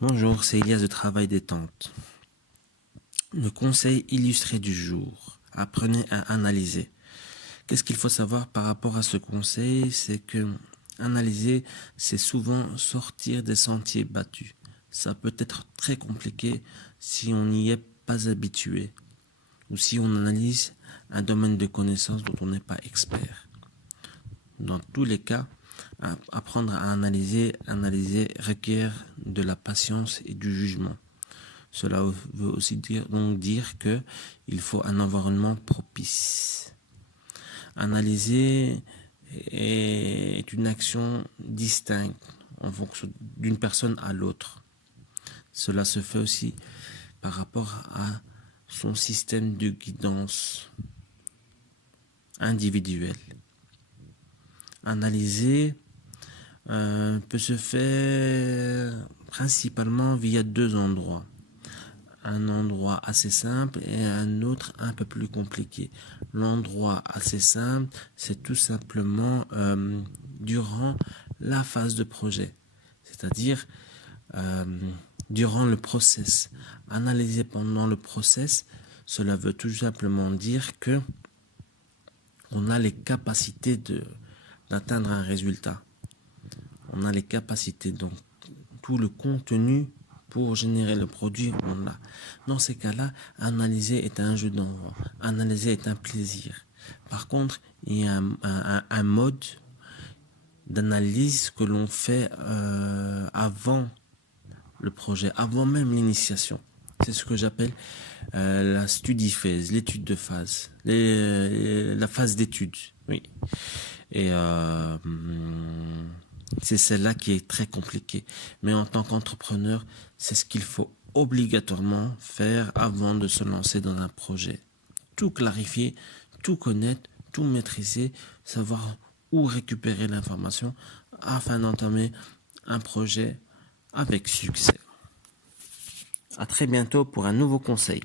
Bonjour, c'est Elias de Travail Détente. Le conseil illustré du jour. Apprenez à analyser. Qu'est-ce qu'il faut savoir par rapport à ce conseil? C'est que analyser, c'est souvent sortir des sentiers battus. Ça peut être très compliqué si on n'y est pas habitué ou si on analyse un domaine de connaissance dont on n'est pas expert. Dans tous les cas, apprendre à analyser requiert de la patience et du jugement. Cela veut aussi dire que il faut un environnement propice. Analyser est une action distincte en fonction d'une personne à l'autre. Cela se fait aussi par rapport à son système de guidance individuel. Analyser peut se faire principalement via deux endroits. Un endroit assez simple et un autre un peu plus compliqué. L'endroit assez simple, c'est tout simplement durant la phase de projet, c'est-à-dire durant le process. Analyser pendant le process, cela veut tout simplement dire que on a les capacités d'atteindre un résultat. On a les capacités, donc tout le contenu pour générer le produit, on l'a. Dans ces cas-là, analyser est un jeu d'envoi. Analyser est un plaisir. Par contre, il y a un mode d'analyse que l'on fait avant le projet, avant même l'initiation. C'est ce que j'appelle la study phase, l'étude de phase, la phase d'étude. Oui. Et c'est celle-là qui est très compliquée. Mais en tant qu'entrepreneur, c'est ce qu'il faut obligatoirement faire avant de se lancer dans un projet. Tout clarifier, tout connaître, tout maîtriser, savoir où récupérer l'information afin d'entamer un projet avec succès. À très bientôt pour un nouveau conseil.